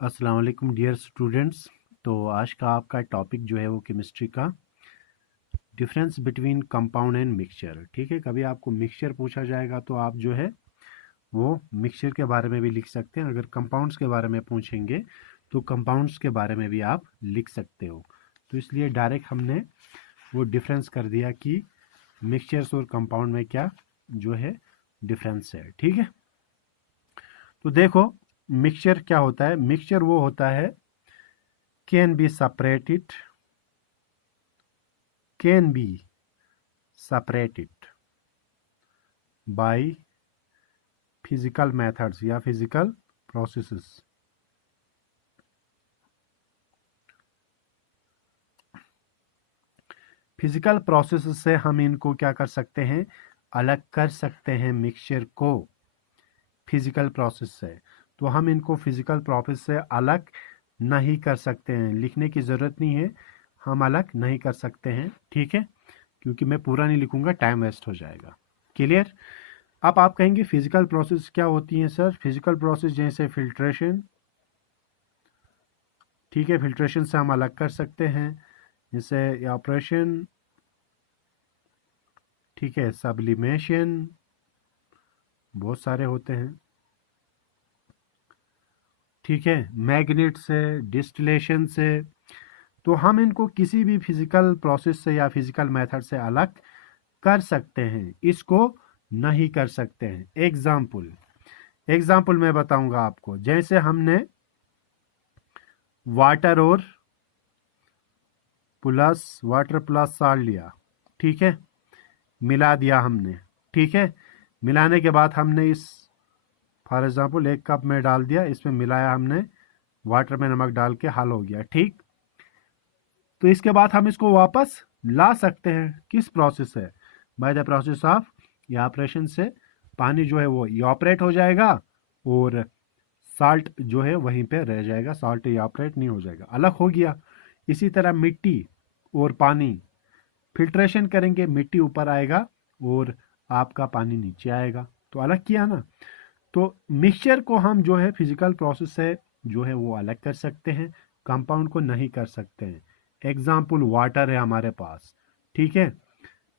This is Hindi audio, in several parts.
अस्सलाम वालेकुम डियर स्टूडेंट्स। तो आज का आपका टॉपिक जो है वो केमिस्ट्री का difference between compound and mixture. ठीक है, कभी आपको मिक्सचर पूछा जाएगा तो आप जो है वो मिक्सचर के बारे में भी लिख सकते हैं। अगर कंपाउंड्स के बारे में पूछेंगे तो कंपाउंड्स के बारे में भी आप लिख सकते हो। तो इसलिए डायरेक्ट हमने वो डिफरेंस कर दिया कि मिक्सचर्स और कंपाउंड में क्या जो है डिफरेंस है। ठीक है, तो देखो मिक्सचर क्या होता है। मिक्सचर वो होता है can be separated can be separated by physical methods या physical processes। फिजिकल प्रोसेस से हम इनको क्या कर सकते हैं, अलग कर सकते हैं मिक्सचर को फिजिकल प्रोसेस से। तो हम इनको फिजिकल प्रोसेस से अलग नहीं कर सकते हैं, लिखने की ज़रूरत नहीं है, हम अलग नहीं कर सकते हैं। ठीक है, क्योंकि मैं पूरा नहीं लिखूंगा, टाइम वेस्ट हो जाएगा। क्लियर। अब आप कहेंगे फिजिकल प्रोसेस क्या होती हैं सर। फिजिकल प्रोसेस जैसे फिल्ट्रेशन, ठीक है, फिल्ट्रेशन से हम अलग कर सकते हैं, जैसे ऑपरेशन, ठीक है, सब्लिमेशन, बहुत सारे होते हैं। ठीक है, मैग्नेट से, डिस्टिलेशन से। तो हम इनको किसी भी फिजिकल प्रोसेस से या फिजिकल मेथड से अलग कर सकते हैं, इसको नहीं कर सकते हैं। एग्जाम्पल मैं बताऊंगा आपको। जैसे हमने वाटर प्लस सॉल्ट लिया, ठीक है, मिला दिया हमने। ठीक है, मिलाने के बाद हमने इस फॉर एग्जाम्पल 1 कप में डाल दिया, इसमें मिलाया हमने, वाटर में नमक डाल के हल हो गया। ठीक, तो इसके बाद हम इसको वापस ला सकते हैं किस प्रोसेस से, by the process of evaporation से। पानी जो है वो इवापोरेट हो जाएगा और साल्ट जो है वहीं पे रह जाएगा, साल्ट इवापोरेट नहीं हो जाएगा, अलग हो गया। इसी तरह मिट्टी और पानी, फिल्ट्रेशन करेंगे, मिट्टी ऊपर आएगा और आपका पानी नीचे आएगा, तो अलग किया ना। तो मिक्सचर को हम जो है फिजिकल प्रोसेस से जो है वो अलग कर सकते हैं, कंपाउंड को नहीं कर सकते हैं। एग्जाम्पल वाटर है हमारे पास, ठीक है,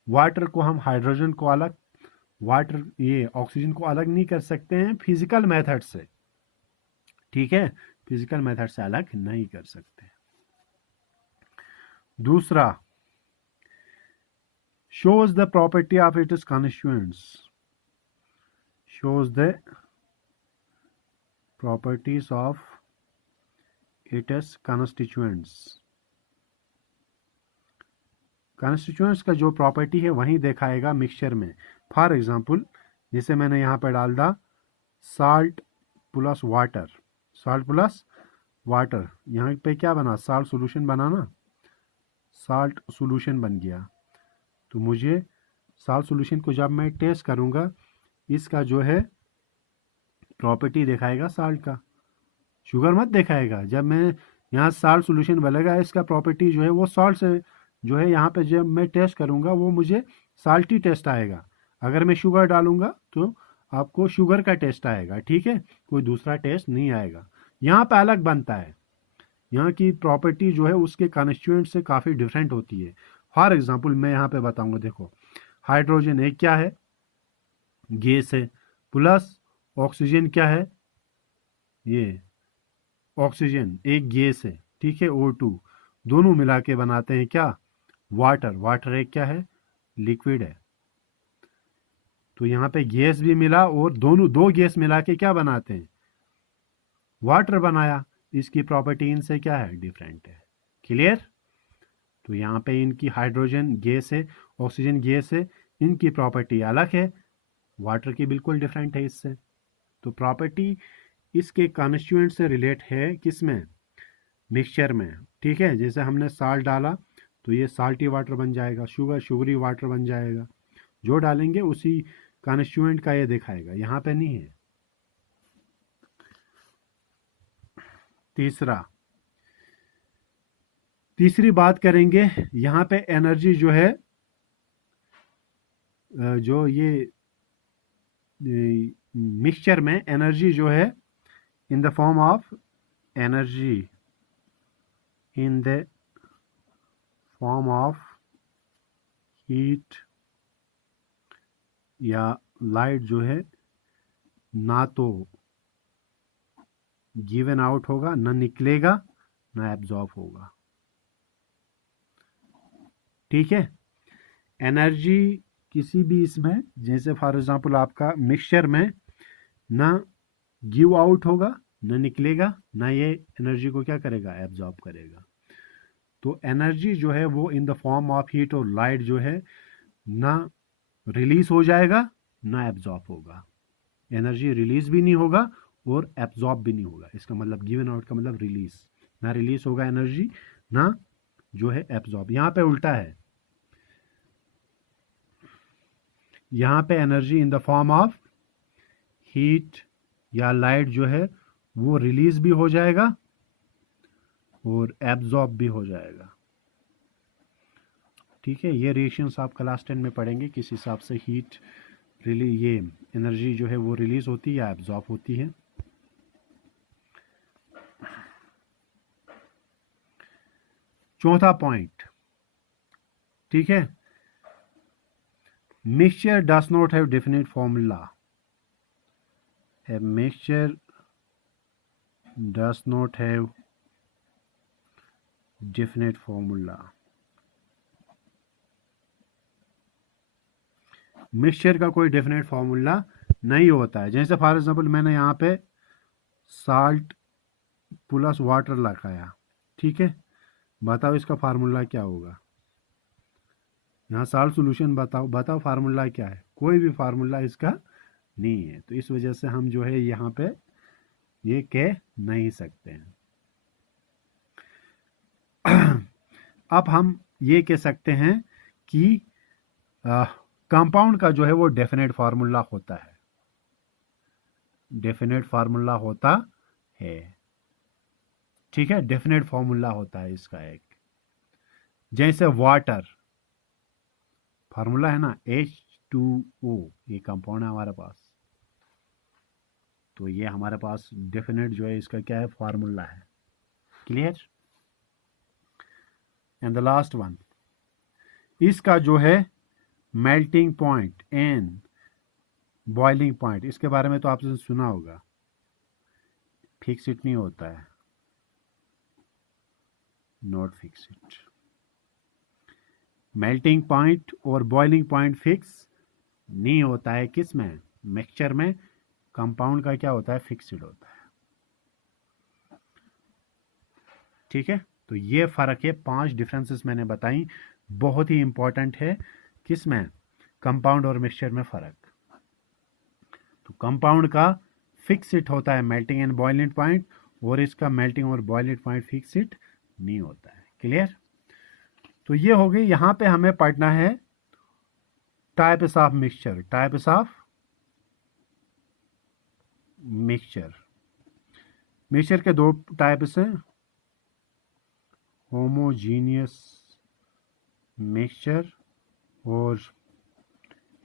वाटर को हम हाइड्रोजन को अलग, वाटर ये ऑक्सीजन को अलग नहीं कर सकते हैं फिजिकल मेथड से। ठीक है, फिजिकल मेथड से अलग नहीं कर सकते। दूसरा, shows the property of its constituents, shows the properties of its constituents का जो प्रॉपर्टी है वही दिखाएगा मिक्सचर में। फॉर एग्जांपल, जैसे मैंने यहाँ पर डाल दा salt plus water, salt plus water, यहाँ पे क्या बना, साल्ट सोल्यूशन बना ना, साल्ट सोल्यूशन बन गया। तो मुझे साल्ट सोल्यूशन को जब मैं टेस्ट करूँगा, इसका जो है प्रॉपर्टी दिखाएगा साल्ट का, शुगर मत दिखाएगा। जब मैं यहाँ साल्ट सोल्यूशन बनेगा, इसका प्रॉपर्टी जो है वो सॉल्ट से जो है, यहाँ पे जब मैं टेस्ट करूँगा वो मुझे साल्टी टेस्ट आएगा। अगर मैं शुगर डालूंगा तो आपको शुगर का टेस्ट आएगा। ठीक है, कोई दूसरा टेस्ट नहीं आएगा। यहाँ पे अलग बनता है, यहाँ की प्रॉपर्टी जो है उसके कॉन्स्टिट्यूएंट से काफ़ी डिफरेंट होती है। फॉर एग्जाम्पल मैं यहाँ पे बताऊंगा, देखो हाइड्रोजन एक क्या है, गैस है, प्लस ऑक्सीजन क्या है, ये ऑक्सीजन एक गैस है, ठीक है, O2, दोनों मिला के बनाते हैं क्या, वाटर। वाटर एक क्या है, लिक्विड है। तो यहाँ पे गैस भी मिला और दोनों दो गैस मिला के क्या बनाते हैं, वाटर बनाया। इसकी प्रॉपर्टी इनसे क्या है, डिफरेंट है। क्लियर। तो यहाँ पे इनकी हाइड्रोजन गैस है, ऑक्सीजन गैस है, इनकी प्रॉपर्टी अलग है, वाटर की बिल्कुल डिफरेंट है इससे। तो प्रॉपर्टी इसके कॉन्स्टिट्यूएंट से रिलेट है किसमें, मिक्सचर में। ठीक है, जैसे हमने साल्ट डाला तो ये साल्टी वाटर बन जाएगा, शुगरी वाटर बन जाएगा। जो डालेंगे उसी कॉन्स्टिट्यूएंट का ये दिखाएगा, यहाँ पे नहीं है। तीसरी बात करेंगे, यहाँ पे एनर्जी जो है, जो ये मिक्सचर में एनर्जी जो है in the form of energy in the form of heat या लाइट जो है ना तो गिवन आउट होगा, ना निकलेगा, ना एब्जॉर्ब होगा। ठीक है, एनर्जी किसी भी इसमें, जैसे फॉर एग्जांपल आपका मिक्सचर में ना गिव आउट होगा, ना निकलेगा, ना ये एनर्जी को क्या करेगा, एब्जॉर्ब करेगा। तो एनर्जी जो है वो इन द फॉर्म ऑफ हीट और लाइट जो है ना रिलीज हो जाएगा, ना एब्जॉर्ब होगा। एनर्जी रिलीज भी नहीं होगा और एब्जॉर्ब भी नहीं होगा। इसका मतलब गिवन आउट का मतलब रिलीज, ना रिलीज होगा एनर्जी, ना जो है एब्जॉर्ब। यहाँ पे उल्टा है, यहाँ पे energy in the form of heat या लाइट जो है वो रिलीज भी हो जाएगा और एब्जॉर्ब भी हो जाएगा। ठीक है, ये रिएक्शंस आप क्लास 10 में पढ़ेंगे, किस हिसाब से हीट ये एनर्जी जो है वो रिलीज होती है या एब्जॉर्ब होती है। चौथा पॉइंट, ठीक है, mixture does not have definite formula. A mixture does not have definite formula. Mixture का कोई डेफिनेट फॉर्मूला नहीं होता है। जैसे फॉर एग्जांपल मैंने यहाँ पे साल्ट प्लस वाटर लगाया, ठीक है, बताओ इसका फार्मूला क्या होगा। यहाँ साल्ट सोल्यूशन बताओ फार्मूला क्या है, कोई भी फार्मूला इसका नहीं है। तो इस वजह से हम जो है यहाँ पे ये कह नहीं सकते हैं। अब हम ये कह सकते हैं कि कंपाउंड का जो है वो डेफिनेट फार्मूला होता है, डेफिनेट फार्मूला होता है। ठीक है, डेफिनेट फार्मूला होता है इसका एक। जैसे वाटर फार्मूला है ना H2O, ये कंपाउंड है हमारे पास, तो ये हमारे पास डेफिनेट जो है इसका क्या है, फार्मूला है। Clear. And the last one, इसका जो है melting point and boiling point, इसके बारे में तो आपने सुना होगा, फिक्स्ड नहीं होता है, नॉट फिक्स्ड। मेल्टिंग पॉइंट और बॉइलिंग पॉइंट फिक्स नहीं होता है, किस में, मिक्सचर में। कंपाउंड का क्या होता है, फिक्स्ड होता है। ठीक है, तो ये फर्क है, 5 डिफरेंसेस मैंने बताई, बहुत ही इंपॉर्टेंट है, किस में, कंपाउंड और मिक्सचर में फर्क। तो कंपाउंड का फिक्स्ड होता है मेल्टिंग एंड बॉइलिंग पॉइंट, और इसका मेल्टिंग और बॉइलिंग पॉइंट फिक्स्ड नहीं होता है। क्लियर। तो ये हो गई। यहां पे हमें पढ़ना है types of mixture, types of mixture. Mixture के 2 टाइप्स हैं, होमोजीनियस मिक्सचर और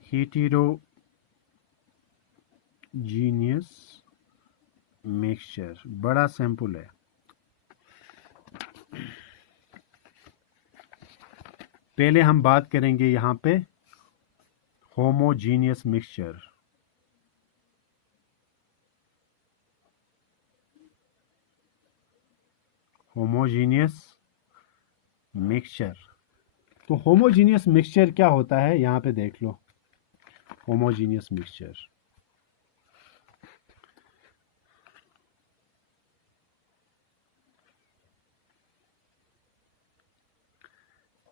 हेटेरोजीनियस मिक्सचर। बड़ा सिंपल है। पहले हम बात करेंगे यहां पे होमोजीनियस मिक्सचर। होमोजीनियस मिक्सचर, तो होमोजीनियस मिक्सचर क्या होता है, यहां पे देख लो। होमोजीनियस मिक्सचर,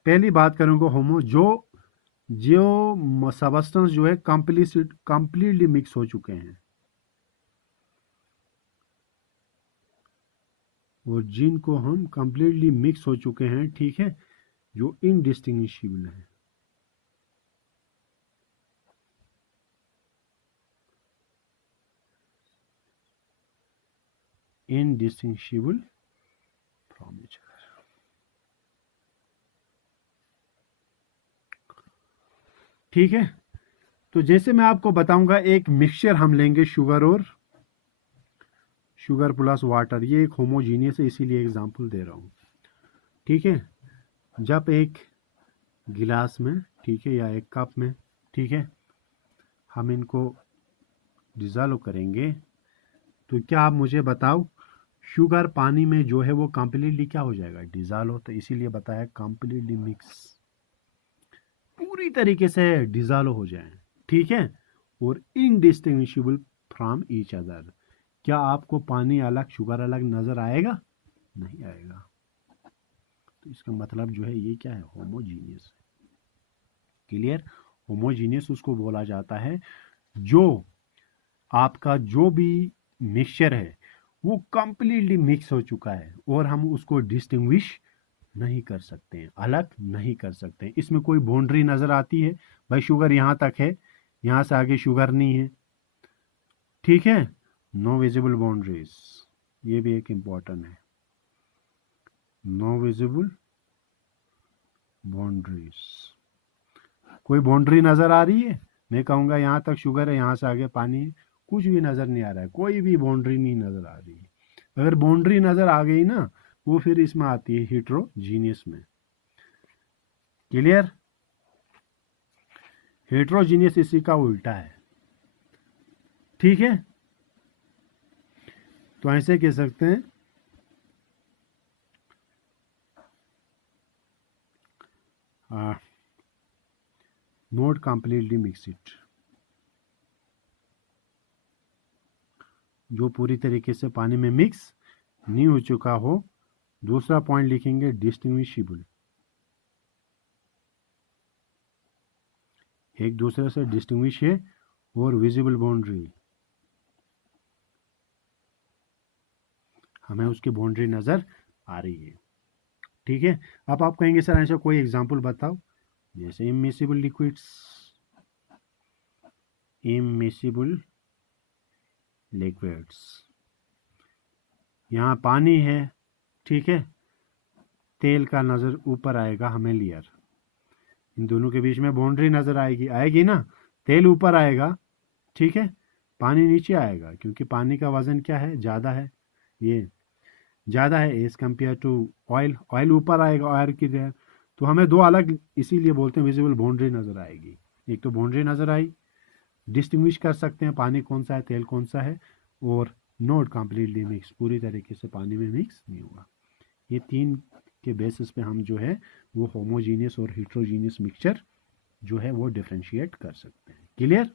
पहली बात करूंगा होमो, जो सबस्टेंस जो है कंप्लीटली मिक्स हो चुके हैं और जिनको हम कंप्लीटली मिक्स हो चुके हैं, ठीक है, जो इनडिस्टिंग्विशेबल है। Indistinguishable from each other. ठीक है, तो जैसे मैं आपको बताऊंगा, एक मिक्सचर हम लेंगे शुगर शुगर प्लस वाटर, ये एक होमोजीनियस है, इसीलिए एग्जांपल दे रहा हूँ। ठीक है, जब एक गिलास में, ठीक है, या एक कप में, ठीक है, हम इनको डिज़ोल्व करेंगे, तो क्या आप मुझे बताओ शुगर पानी में जो है वो कंप्लीटली क्या हो जाएगा, डिज़ोल्व। तो इसीलिए बताया कंप्लीटली मिक्स, पूरी तरीके से डिज़ोल्व हो जाए, ठीक है, और इनडिस्टिंग्विशेबल फ्रॉम ईच अदर। क्या आपको पानी अलग शुगर अलग नजर आएगा? नहीं आएगा। तो इसका मतलब जो है ये क्या है, होमोजीनियस। क्लियर? होमोजीनियस उसको बोला जाता है जो आपका जो भी मिक्सचर है वो कंप्लीटली मिक्स हो चुका है और हम उसको डिस्टिंग्विश नहीं कर सकते हैं, अलग नहीं कर सकते हैं। इसमें कोई बाउंड्री नजर आती है? भाई शुगर यहाँ तक है, यहाँ से आगे शुगर नहीं है, ठीक है, नो विजिबल बाउंड्रीज, ये भी एक इम्पॉर्टेंट है, नो विजिबल बाउंड्रीज। कोई बाउंड्री नजर आ रही है? मैं कहूँगा यहाँ तक शुगर है, यहाँ से आगे पानी है, कुछ भी नजर नहीं आ रहा है, कोई भी बाउंड्री नहीं नजर आ रही है। अगर बाउंड्री नजर आ गई ना, वो फिर इसमें आती है हेट्रोजीनियस में। क्लियर? हेट्रोजीनियस इसी का उल्टा है, ठीक है। तो ऐसे कह सकते हैं नॉट कंप्लीटली मिक्स इट, जो पूरी तरीके से पानी में मिक्स नहीं हो चुका हो। दूसरा पॉइंट लिखेंगे डिस्टिंग्विशेबल, एक दूसरे से डिस्टिंग्विश है, और विजिबल बाउंड्री, हमें उसकी बाउंड्री नजर आ रही है, ठीक है। अब आप कहेंगे सर ऐसा कोई एग्जांपल बताओ, जैसे इमिसिबल लिक्विड्स, इमिसिबल लिक्विड्स, यहाँ पानी है, ठीक है, तेल का नजर ऊपर आएगा हमें लेयर, इन दोनों के बीच में बाउंड्री नजर आएगी, आएगी ना, तेल ऊपर आएगा, ठीक है, पानी नीचे आएगा, क्योंकि पानी का वजन क्या है, ज़्यादा है, ये ज़्यादा है as compare to oil, oil ऊपर आएगा ऑयल की लेयर। तो हमें दो अलग इसीलिए बोलते हैं विजिबल बाउंड्री नजर आएगी, एक तो बाउंड्री नजर आई, डिस्टिंग्विश कर सकते हैं पानी कौन सा है तेल कौन सा है, और नॉट कंप्लीटली मिक्स, पूरी तरीके से पानी में मिक्स नहीं होगा। ये तीन के बेसिस पे हम जो है वो होमोजीनियस और हेट्रोजीनियस मिक्सचर जो है वो डिफ्रेंशिएट कर सकते हैं। क्लियर?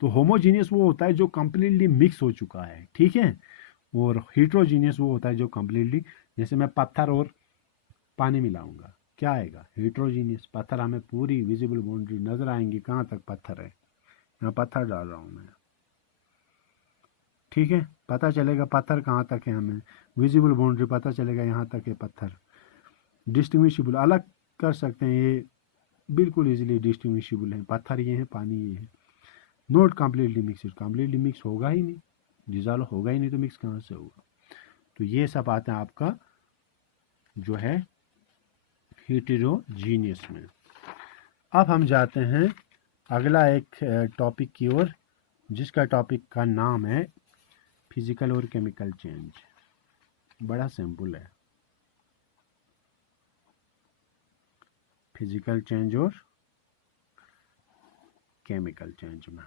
तो होमोजीनियस वो होता है जो कंप्लीटली मिक्स हो चुका है, ठीक है, और हेट्रोजीनियस वो होता है जो कंप्लीटली, जैसे मैं पत्थर और पानी मिलाऊंगा, क्या आएगा, हेट्रोजीनियस। पत्थर हमें पूरी विजिबल बाउंड्री नजर आएंगी, कहाँ तक पत्थर है, यहाँ पत्थर डाल रहा हूँ मैं, ठीक है, पता चलेगा पत्थर कहाँ तक है, हमें विजिबल बाउंड्री पता चलेगा यहाँ तक है पत्थर। डिस्टिंग्विशेबल अलग कर सकते हैं, ये बिल्कुल इजीली डिस्टिंग्विशेबल है, पत्थर ये है पानी ये है। Not completely mix, completely mix होगा ही नहीं, डिजॉल्व होगा ही नहीं, तो मिक्स कहाँ से होगा। तो ये सब आता है आपका जो है हेटेरोजीनियस में। अब हम जाते हैं अगला एक टॉपिक की ओर, जिसका टॉपिक का नाम है फिजिकल और केमिकल चेंज। बड़ा सिंपल है, फिजिकल चेंज और केमिकल चेंज में।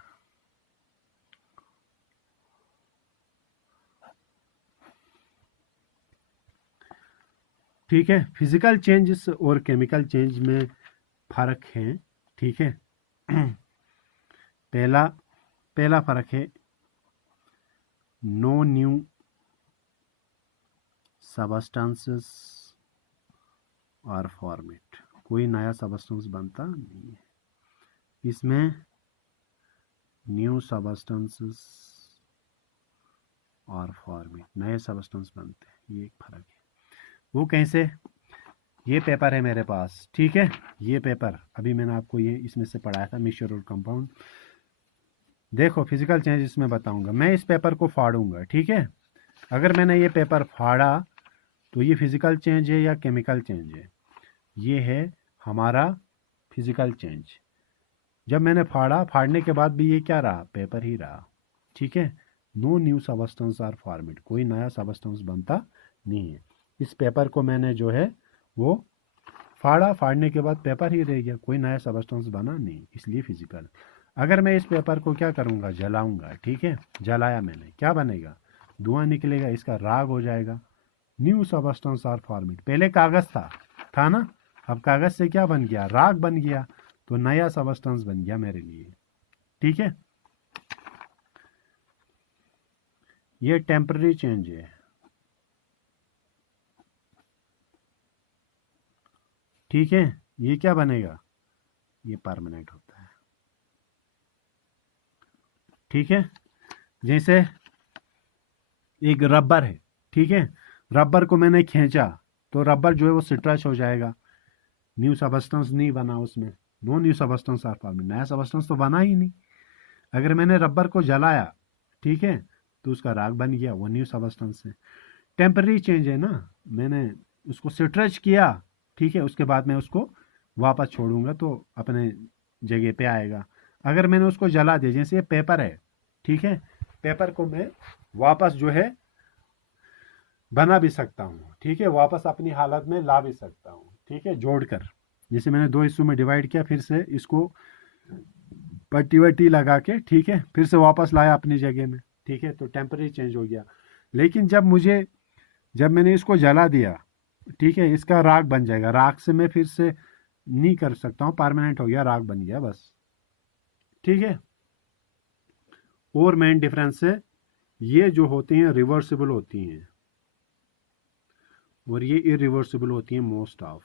ठीक है, फिजिकल चेंजेस और केमिकल चेंज में फर्क है, ठीक है। पहला फर्क है नो न्यू सबस्टेंसेस और फॉर्मेट, कोई नया सबस्टेंस बनता नहीं है इसमें, न्यू सबस्टेंसेस और फॉर्मेट, नए सबस्टेंस बनते हैं, ये एक फर्क है। वो कैसे, ये पेपर है मेरे पास, ठीक है, ये पेपर अभी मैंने आपको ये इसमें से पढ़ाया था मिक्सचर और कंपाउंड। देखो फिजिकल चेंज इसमें बताऊंगा, मैं इस पेपर को फाड़ूंगा, ठीक है, अगर मैंने ये पेपर फाड़ा तो ये फिजिकल चेंज है या केमिकल चेंज है, ये है हमारा फिजिकल चेंज। जब मैंने फाड़ा, फाड़ने के बाद भी ये क्या रहा, पेपर ही रहा, ठीक है, no new substance are formed, कोई नया सबस्टेंस बनता नहीं है। इस पेपर को मैंने जो है वो फाड़ने के बाद पेपर ही रह गया, कोई नया सबस्टेंस बना नहीं, इसलिए फिजिकल। अगर मैं इस पेपर को क्या करूँगा, जलाऊंगा, ठीक है, जलाया मैंने, क्या बनेगा, धुआं निकलेगा, इसका राग हो जाएगा, न्यू सबस्टेंस आर फॉर्मेड। पहले कागज था ना, अब कागज से क्या बन गया, राग बन गया, तो नया सबस्टेंस बन गया मेरे लिए, ठीक है। ये टेम्पररी चेंज है, ठीक है। ये क्या बनेगा, ये परमानेंट होता है, ठीक है। जैसे एक रबर है, ठीक है, रबर को मैंने खींचा तो रबर जो है वो स्ट्रेच हो जाएगा, न्यू सबस्टेंस नहीं बना उसमें, no new substance are formed, नया सबस्टेंस तो बना ही नहीं। अगर मैंने रबर को जलाया, ठीक है, तो उसका राग बन गया, वो न्यू सबस्टेंस है। टेम्पररी चेंज है ना, मैंने उसको स्ट्रेच किया, ठीक है, उसके बाद मैं उसको वापस छोड़ूंगा तो अपने जगह पे आएगा। अगर मैंने उसको जला दिया, जैसे ये पेपर है, ठीक है, पेपर को मैं वापस जो है बना भी सकता हूँ, ठीक है, वापस अपनी हालत में ला भी सकता हूँ, ठीक है, जोड़कर। जैसे मैंने दो हिस्सों में डिवाइड किया, फिर से इसको पट्टी वट्टी लगा के, ठीक है, फिर से वापस लाया अपनी जगह में, ठीक है, तो टेम्पररी चेंज हो गया। लेकिन जब मैंने इसको जला दिया, ठीक है, इसका राग बन जाएगा, राग से मैं फिर से नहीं कर सकता हूँ, परमानेंट हो गया, राग बन गया बस, ठीक है। और मेन डिफरेंस है, ये जो होती हैं रिवर्सिबल होती हैं और ये इरिवर्सिबल होती हैं। मोस्ट ऑफ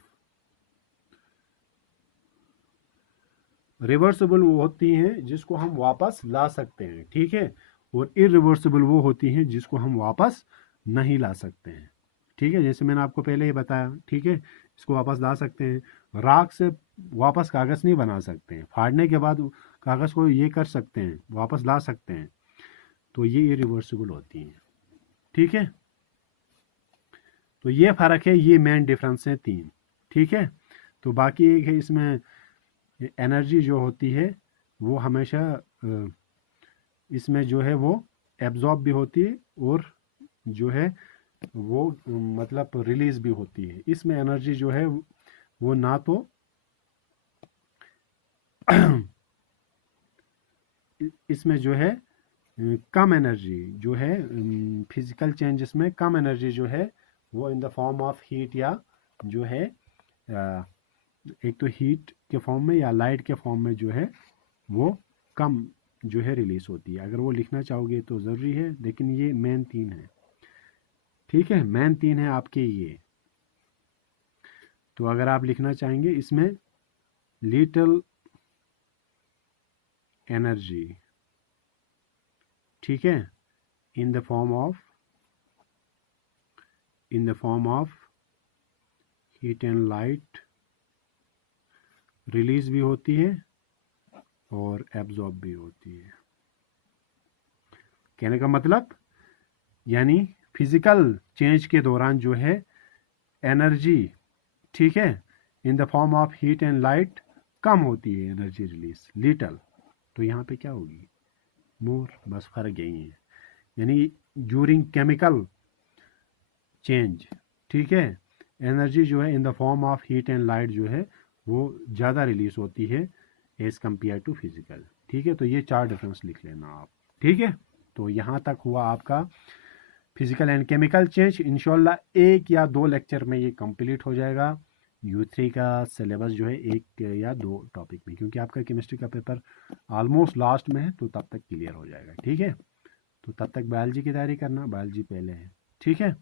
रिवर्सिबल वो होती हैं जिसको हम वापस ला सकते हैं, ठीक है, और इरिवर्सिबल वो होती हैं जिसको हम वापस नहीं ला सकते हैं, ठीक है। जैसे मैंने आपको पहले ही बताया, ठीक है, इसको वापस ला सकते हैं, राख से वापस कागज़ नहीं बना सकते हैं, फाड़ने के बाद कागज़ को ये कर सकते हैं, वापस ला सकते हैं, तो ये इरिवर्सिबल होती हैं, ठीक है। तो ये फ़र्क है, ये मेन डिफरेंस है तीन, ठीक है। तो बाकी एक है, इसमें एनर्जी जो होती है वो हमेशा इसमें जो है वो एब्जॉर्ब भी होती है और जो है वो मतलब रिलीज भी होती है। इसमें एनर्जी जो है वो ना तो इसमें जो है कम एनर्जी जो है, फिजिकल चेंजेस में कम एनर्जी जो है वो इन द फॉर्म ऑफ हीट, या जो है एक तो हीट के फॉर्म में या लाइट के फॉर्म में जो है वो कम जो है रिलीज होती है। अगर वो लिखना चाहोगे तो ज़रूरी है, लेकिन ये मेन तीन है, ठीक है, मेन तीन है आपके ये। तो अगर आप लिखना चाहेंगे इसमें लिटिल एनर्जी, ठीक है, in the form of heat and light, release भी होती है और एब्जॉर्ब भी होती है। कहने का मतलब यानी फिजिकल चेंज के दौरान जो है एनर्जी, ठीक है, in the form of heat and light कम होती है एनर्जी रिलीज, लिटल, तो यहाँ पे क्या होगी, मोर, बस फर्क यही है। यानी ड्यूरिंग केमिकल चेंज, ठीक है, एनर्जी जो है in the form of heat and light जो है वो ज़्यादा रिलीज होती है एज कम्पेयर टू फिजिकल, ठीक है। तो ये चार डिफरेंस लिख लेना आप, ठीक है। तो यहाँ तक हुआ आपका फिजिकल एंड केमिकल चेंज। इंशाल्लाह एक या दो लेक्चर में ये कंप्लीट हो जाएगा, U3 का सिलेबस जो है एक या दो टॉपिक में, क्योंकि आपका केमिस्ट्री का पेपर ऑलमोस्ट लास्ट में है, तो तब तक क्लियर हो जाएगा, ठीक है। तो तब तक बायोलॉजी की तैयारी करना, बायोलॉजी पहले है, ठीक है।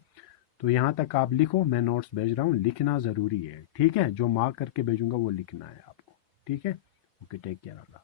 तो यहाँ तक आप लिखो, मैं नोट्स भेज रहा हूँ, लिखना ज़रूरी है, ठीक है, जो मार्क करके भेजूंगा वो लिखना है आपको, ठीक है। ओके, टेक केयर, अल्लाह।